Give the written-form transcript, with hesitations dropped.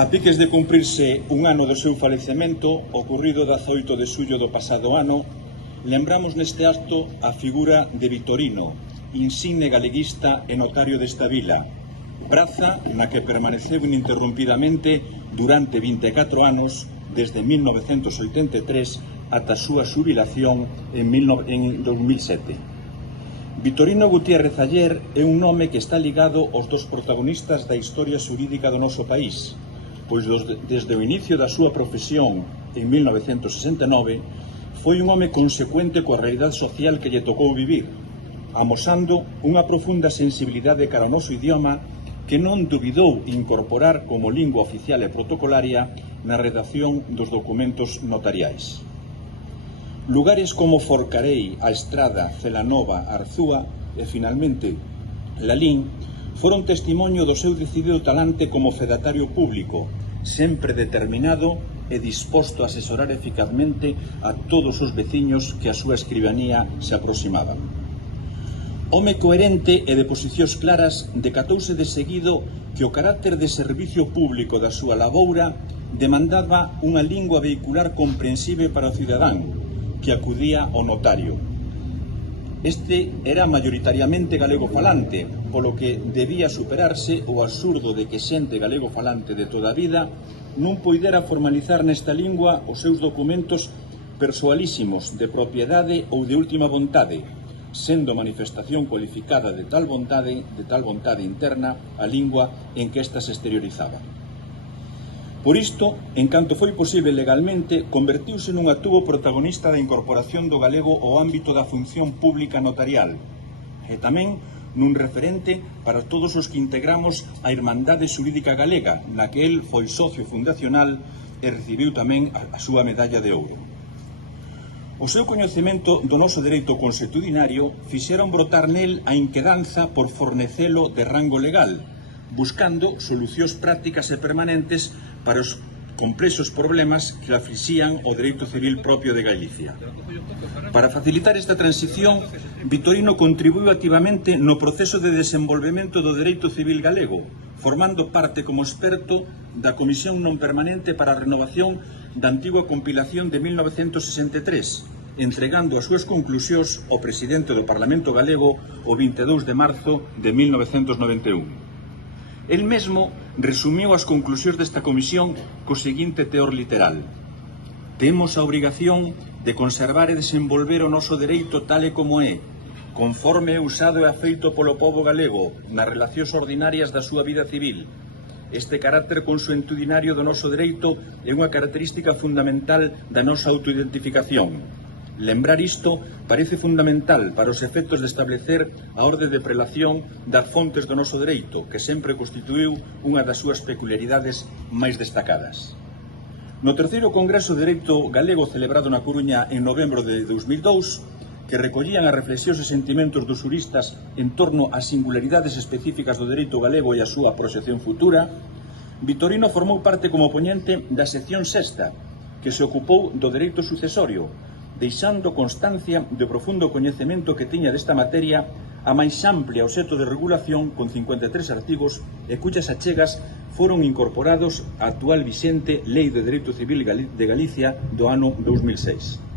A piques de cumprirse un ano do seu falecemento, ocorrido 18 de xullo do pasado ano, lembramos neste acto a figura de Vitorino, insigne galeguista e notario desta vila, praza na que permaneceu ininterrompidamente durante 24 anos, desde 1983 ata a súa xubilación en 2007. Vitorino Gutiérrez Aller é un nome que está ligado aos dos protagonistas da historia xurídica do noso país, pois desde o inicio da súa profesión en 1969 foi un home consecuente coa realidade social que lle tocou vivir, amosando unha profunda sensibilidade cara ao noso idioma que non dubidou incorporar como lingua oficial e protocolaria na redacción dos documentos notariais. Lugares como Forcarei, A Estrada, Celanova, Arzúa e, finalmente, Lalín foron testimonio do seu decidido talante como fedatario público, sempre determinado e disposto a asesorar eficazmente a todos os veciños que a súa escribanía se aproximaban. Home coherente e de posicións claras, decatouse de seguido que o carácter de servicio público da súa laboura demandaba unha lingua vehicular comprensible para o cidadán que acudía ao notario. Este era maioritariamente galego falante, polo que debía superarse o absurdo de que xente galego falante de toda a vida non poidera formalizar nesta lingua os seus documentos persoalísimos de propiedade ou de última vontade, sendo manifestación cualificada de tal vontade interna a lingua en que ésta se exteriorizaba. Por isto, en canto foi posible legalmente, convertiuse nun activo protagonista da incorporación do galego ao ámbito da función pública notarial e tamén nun referente para todos os que integramos a Irmandade Xurídica Galega, na que el foi socio fundacional e recibiu tamén a súa medalla de ouro. O seu coñecemento do noso dereito consuetudinario fixeron brotar nel a inquedanza por fornecelo de rango legal, buscando solucións prácticas e permanentes para os complexos problemas que aflixían o dereito civil propio de Galicia. Para facilitar esta transición, Vitorino contribuiu activamente no proceso de desenvolvemento do dereito civil galego, formando parte como experto da Comisión Non Permanente para a Renovación da antigua compilación de 1963, entregando as súas conclusións ao presidente do Parlamento galego o 22 de marzo de 1991. El mesmo resumiu as conclusións desta comisión co seguinte teor literal: temos a obrigación de conservar e desenvolver o noso dereito tal e como é, conforme é usado e afeito polo pobo galego nas relacións ordinarias da súa vida civil. Este carácter consuetudinario do noso dereito é unha característica fundamental da nosa autoidentificación. Lembrar isto parece fundamental para os efectos de establecer a orde de prelación das fontes do noso dereito, que sempre constituíu unha das súas peculiaridades máis destacadas. No terceiro Congreso de Dereito Galego celebrado na Coruña en novembro de 2002, que recollían as reflexións e sentimentos dos xuristas en torno ás singularidades específicas do dereito galego e a súa proxección futura, Vitorino formou parte como poñente da sección sexta, que se ocupou do dereito sucesorio, deixando constancia do profundo coñecemento que tiña desta materia a máis amplia obxecto de regulación con 53 artigos e cuyas achegas foron incorporados á actual vixente Lei de Dereito Civil de Galicia do ano 2006.